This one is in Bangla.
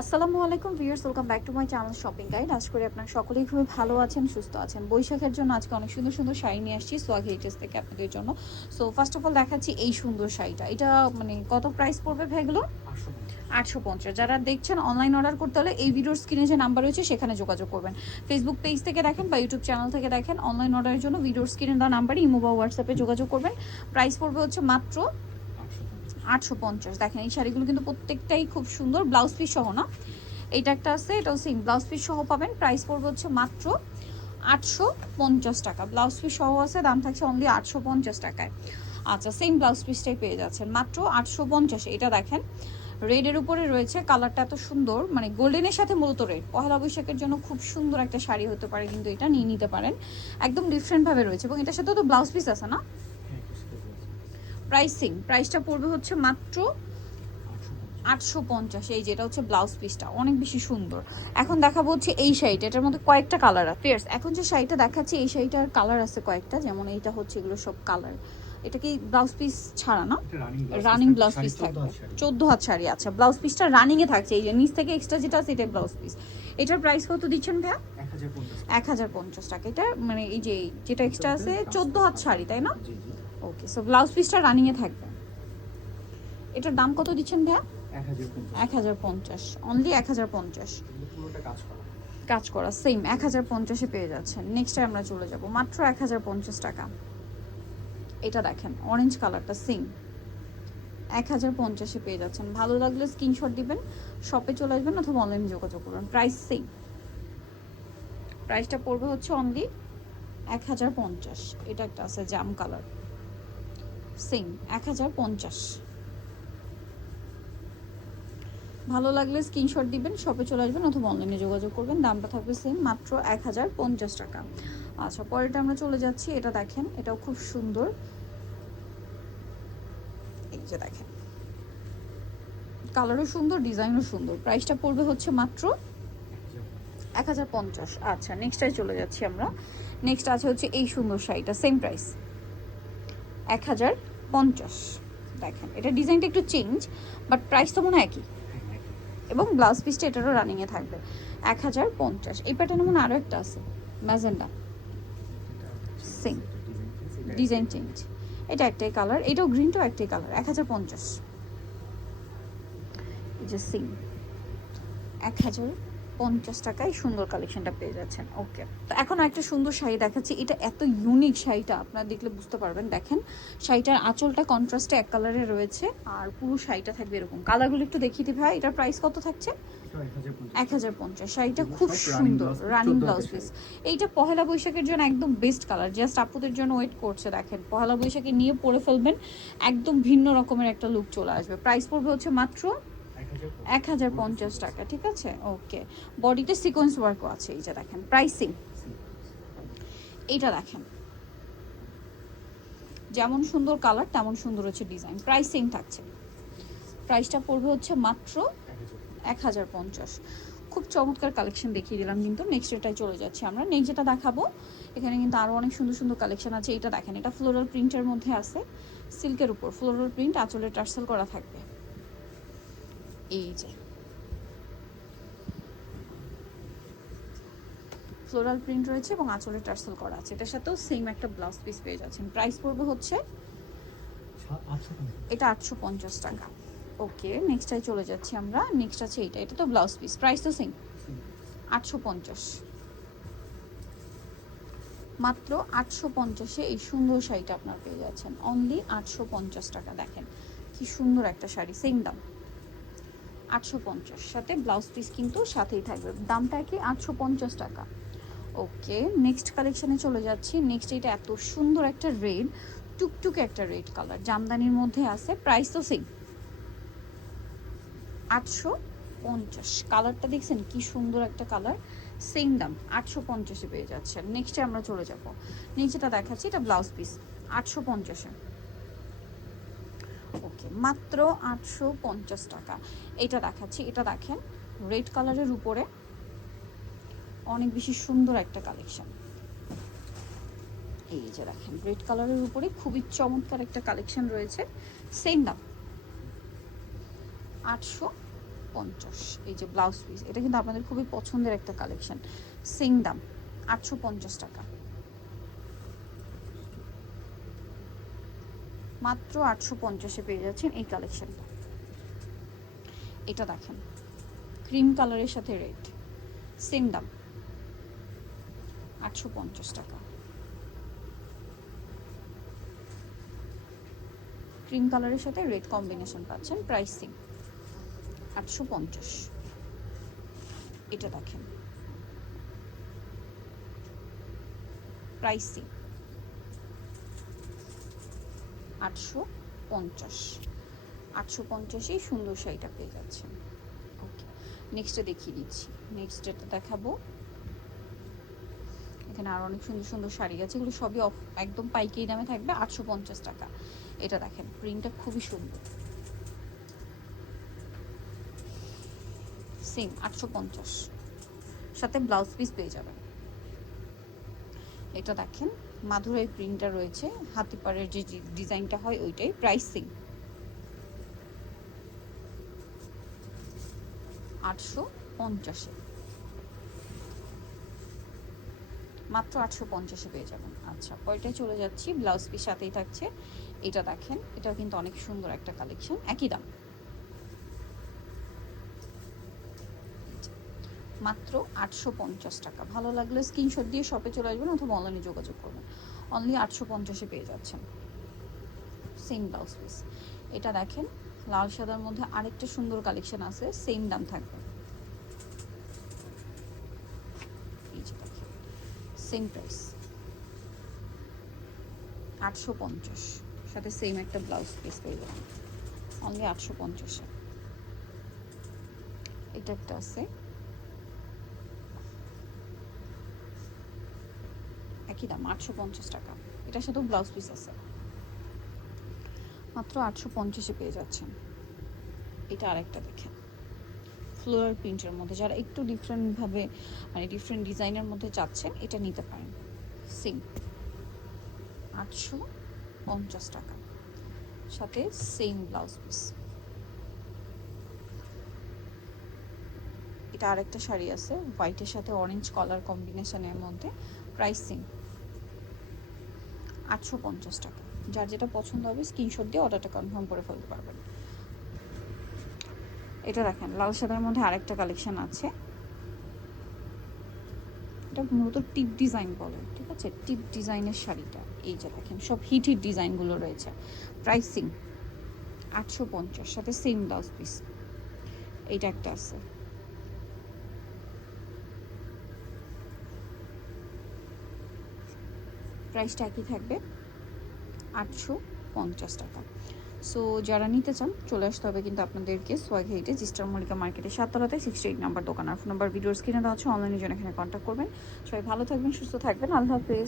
আসসালামু আলাইকুম viewers, welcome back to my channel shopping guide. আশা করি আপনারা সকলেই খুবই ভালো আছেন, সুস্থ আছেন। বৈশাখের জন্য আজকে অনেক সুন্দর সুন্দর শাড়ি নিয়ে আসছি সোয়াগ হেরিটেজ থেকে আপনাদের জন্য। সো ফার্স্ট অফ অল দেখাচ্ছি এই সুন্দর শাড়িটা। এটা মানে কত প্রাইস পড়বে ভাইগুলো? 850। যারা দেখছেন অনলাইন অর্ডার করতে হলে এই ভিডিওর স্ক্রিনে যে নাম্বার রয়েছে সেখানে যোগাযোগ করবেন। ফেসবুক পেজ থেকে দেখেন বা ইউটিউব চ্যানেল থেকে দেখেন, অনলাইন অর্ডারের জন্য ভিডিওর স্ক্রিনে দেওয়া নাম্বারে ইমো বা হোয়াটসঅ্যাপে যোগাযোগ করবেন। প্রাইস পড়বে হচ্ছে মাত্র 850। দেখেন এই শাড়িগুলো কিন্তু প্রত্যেকটাই খুব সুন্দর, ব্লাউজ পিস সহ না? এইটা একটা আছে, এটাও সেম ব্লাউজ পিস সহ পাবেন। প্রাইস পড়বে হচ্ছে মাত্র 850 টাকা। ব্লাউজ পিস সহ আছে, দাম থাকছে অনলি 850 টাকায়। আচ্ছা, সেম ব্লাউজ পিসটাই পেয়ে যাচ্ছেন মাত্র 850। এটা দেখেন রেডের উপরে রয়েছে, কালারটা এত সুন্দর, মানে গোল্ডেনের সাথে মূলত রেড। পহেলা বৈশাখের জন্য খুব সুন্দর একটা শাড়ি হতে পারে, কিন্তু এটা নিয়ে নিতে পারেন। একদম ডিফারেন্টভাবে রয়েছে এবং এটার সাথে তো ব্লাউজ পিস আছে না? প্রাইসটা পড়বে হচ্ছে মাত্র 850। এই যেটা হচ্ছে ব্লাউজ পিসটা, অনেক বেশি সুন্দর। এখন দেখাবো হচ্ছে এই শাড়িটা, এটার মধ্যে কয়েকটা কালার আছে। এখন যে শাড়িটা দেখাচ্ছি এই শাড়িটার কালার আছে কয়েকটা, যেমন এইটা হচ্ছে, এগুলো সব কালার। এটা কি ব্লাউজ পিস ছাড়া না? রানিং ব্লাউজ পিস থাকবে, 14 হাত শাড়ি। আচ্ছা, ব্লাউজ পিসটা রানিং এ থাকছে, এই যে নিচ থেকে এক্সট্রা যেটা আছে এটা ব্লাউজ পিস। এটার প্রাইস কত দিচ্ছেন ভাইয়া? 1050 টাকা। এটা মানে এই যে যেটা এক্সট্রা আছে 14 হাত শাড়ি, তাই না? ওকে, সো ব্লাউজ পিসটা রানিং এ থাকবে। এটার দাম কত দিচ্ছেন ভাইয়া? 1050, অনলি 1050। কাজ করা সেম 1050-এ পেয়ে যাচ্ছেন। নেক্সটে আমরা চলে যাব, মাত্র 1050 টাকা। এটা দেখেন অরেঞ্জ কালারটা, সেম 1050-এ পেয়ে যাচ্ছেন। ভালো লাগলে স্ক্রিনশট দিবেন, শপে চলে আসবেন অথবা অনলাইনে যোগাযোগ করবেন। প্রাইস সেম, প্রাইসটা পড়বে হচ্ছে অনলি 1050। এটা একটা আছে জাম কালার, সেম 1050। ভালো লাগলে স্ক্রিনশট দিবেন, শপে চলে আসবেন অথবা অনলাইনে যোগাযোগ করবেন। দামটা থাকবে সেম, মাত্র 1050 টাকা। আচ্ছা, পরেরটা আমরা চলে যাচ্ছি। এটা দেখেন, এটাও খুব সুন্দর। এই যে দেখেন কালারও সুন্দর, ডিজাইনও সুন্দর। প্রাইসটা পড়বে হচ্ছে মাত্র 1050। আচ্ছা, নেক্সটটাই চলে যাচ্ছি আমরা। নেক্সট আছে হচ্ছে এই সুন্দর শাড়িটা, সেম প্রাইস 1050। দেখেন এটা ডিজাইনটা একটু চেঞ্জ, বাট প্রাইস তো মনে হয় একই, এবং ব্লাউজ পিসটা এটারও রানিংয়ে থাকবে 1050। এই প্যাটার্নের মনে আরও একটা আছে ম্যাজেন্ডা, সেম ডিজাইন চেঞ্জ। এটা একটাই কালার, এটাও গ্রিনটাও একটাই কালার, 1050। এই যে সেম 1050 টাকায় সুন্দর কালেকশনটা পেয়ে যাচ্ছেন। ওকে, তো এখন একটা সুন্দর শাড়ি দেখাচ্ছি। এটা এত ইউনিক শাড়িটা, আপনারা দেখলে বুঝতে পারবেন। দেখেন শাড়িটার আঁচলটা কন্ট্রাস্টে এক কালারে রয়েছে, আর পুরো শাড়িটা থাকবে এরকম। কালারগুলো একটু দেখিয়ে দিই ভাই। এটার প্রাইস কত থাকছে? 1050। শাড়িটা খুব সুন্দর, রানিং ব্লাউজ পিস। এইটা পহেলা বৈশাখের জন্য একদম বেস্ট কালার, জাস্ট আপুদের জন্য ওয়েট করছে। দেখেন পহেলা বৈশাখে নিয়ে পরে ফেলবেন, একদম ভিন্ন রকমের একটা লুক চলে আসবে। প্রাইস পড়বে হচ্ছে মাত্র 1050 টাকা। ঠিক আছে, ওকে। বডিতে সিকোয়েন্স ওয়ার্কও আছে, এই যে দেখেন প্রাইসিং। এইটা দেখেন যেমন সুন্দর কালার তেমন সুন্দর হচ্ছে ডিজাইন। প্রাইসিং থাকছে, প্রাইসটা পড়বে হচ্ছে মাত্র 1050। খুব চমৎকার কালেকশন দেখিয়ে দিলাম, কিন্তু নেক্সট এটাই চলে যাচ্ছে আমরা। নেক্সট যেটা দেখাবো, এখানে কিন্তু আরও অনেক সুন্দর সুন্দর কালেকশন আছে। এটা দেখেন, এটা ফ্লোরাল প্রিন্টের মধ্যে আছে, সিল্কের উপর ফ্লোরাল প্রিন্ট, আঁচলে টার্সেল করা থাকবে। এই যে ফ্লোরাল প্রিন্ট রয়েছে এবং আঁচলে টার্সেল করা আছে। এটার সাথেও সেম একটা ব্লাউজ পিস পেয়ে যাচ্ছেন। প্রাইস পড়বে হচ্ছে এটা 850 টাকা। ওকে, নেক্সটটাই চলে যাচ্ছি আমরা। নেক্সট আছে এটা, এটা তো ব্লাউজ পিস, প্রাইস তো সেম 850। মাত্র 850-এ এই সুন্দর শাড়িটা আপনার পেয়ে যাচ্ছেন, অনলি 850 টাকা। দেখেন কি সুন্দর একটা শাড়ি, সেম দাম 850, সাথে ব্লাউজ পিস কিন্তু সাথেই থাকবে। দামটা কি? 850 টাকা। ওকে, নেক্সট কালেকশনে চলে যাচ্ছি। নেক্সট এটা এত সুন্দর একটা রেড, টুকটুকে একটা রেড কালার, জামদানির মধ্যে আছে। প্রাইস তো সেম 850। কালারটা দেখছেন কি সুন্দর একটা কালার, সেম দাম 850-এ পেয়ে যাচ্ছেন। নেক্সটে আমরা চলে যাব। নেক্সট যেটা দেখাচ্ছি, এটা ব্লাউজ পিস 850-এ। ওকে, মাত্র 850 টাকা। এটা দেখাচ্ছি, এটা দেখেন রেড কালারের উপরে অনেক বেশি সুন্দর একটা কালেকশন। এই যে দেখেন রেড কালারের উপরে খুবই চমৎকার একটা কালেকশন রয়েছে, সেম দাম 850 850। এই যে ব্লাউজ পিস, এটা কিন্তু আপনাদের খুবই পছন্দের একটা কালেকশন। সেম দাম 850 টাকা, মাত্র 850-এ পেয়ে যাচ্ছেন এই কালেকশনটা। এটা দেখেন ক্রিম কালারের সাথে রেড, সেম দাম 850 টাকা। ক্রিম কালারের সাথে রেড কম্বিনেশন পাচ্ছেন, প্রাইসিং 850। এটা দেখেন প্রাইসিং 850। 850-এই সুন্দর শাড়িটা পেয়ে যাচ্ছেন। ওকে, নেক্সটে দেখিয়ে দিচ্ছি। নেক্সট যেটা দেখাবো, এখানে আরো অনেক সুন্দর সুন্দর শাড়ি আছে, এগুলো সবই একদম পাইকারি দামে থাকবে 850 টাকা। এটা দেখেন প্রিন্টটা খুবই সুন্দর, সেম 850, সাথে ব্লাউজ পিস পেয়ে যাবেন। এটা দেখেন মাধুরাই প্রিন্টটা রয়েছে, হাতি পাড়ের যে ডিজাইনটা হয় ওইটাই, প্রাইসিং 850-এ, মাত্র 850-এ পেয়ে যাবেন। আচ্ছা, পরেরটায় চলে যাচ্ছি, ব্লাউজ পিস সাথেই থাকছে। এটা দেখেন, এটা কিন্তু অনেক সুন্দর একটা কালেকশন, একই দাম, মাত্র 850 টাকা। ভালো লাগলে স্ক্রিনশট দিয়ে শপে চলে আসবেন অথবা অনলাইনে যোগাযোগ করবেন। অনলি 850-এ পেয়ে যাচ্ছেন সেম ব্লাউজ পিস। এটা দেখেন লাল সাদার মধ্যে আরেকটা সুন্দর কালেকশন আছে, সেম দাম থাকবে। এই যে দেখেন সেম প্রাইস 850, সাথে সেম একটা ব্লাউজ পিস পেয়ে যাবেন অনলি 850-এ। এটা একটা আছে একই দাম 850 টাকা, এটার সাথেও ব্লাউজ পিস আছে, মাত্র 850-এ পেয়ে যাচ্ছেন। এটা আরেকটা দেখেন ফ্লোরাল প্রিন্টের মধ্যে, যারা একটু ডিফারেন্টভাবে মানে ডিফারেন্ট ডিজাইনের মধ্যে চাচ্ছেন এটা নিতে পারেন। সেম 850 টাকা, সাথে সেম ব্লাউজ পিস। এটা আরেকটা শাড়ি আছে হোয়াইটের সাথে অরেঞ্জ কালার কম্বিনেশনের মধ্যে, প্রাইসিং 850 টাকা। যার যেটা পছন্দ হবে স্ক্রিনশট দিয়ে অর্ডারটা কনফার্ম করে ফেলতে পারবেন। এটা দেখেন লাল সাদার মধ্যে আরেকটা কালেকশন আছে, এটা মূলত টিপ ডিজাইন বলে, ঠিক আছে, টিপ ডিজাইনের শাড়িটা। এই যে দেখেন সব হিট হিট ডিজাইনগুলো রয়েছে, প্রাইসিং 850, সাথে সেম ব্লাউজ পিস। এইটা একটা আছে, প্রাইসটা একই থাকবে 850 টাকা। সো যারা নিতে চান চলে আসতে হবে কিন্তু আপনাদেরকে সোয়াগ হেইটে, জিস্টার মল্লিকা মার্কেটের 7তলাতে 68 নাম্বার দোকান। আর ফোন নাম্বার ভিডিওর স্ক্রিনে দেওয়া আছে, অনলাইনে জন্য এখানে কন্ট্যাক্ট করবেন। সবাই ভালো থাকবেন, সুস্থ থাকবেন, আল্লাহ হাফেজ।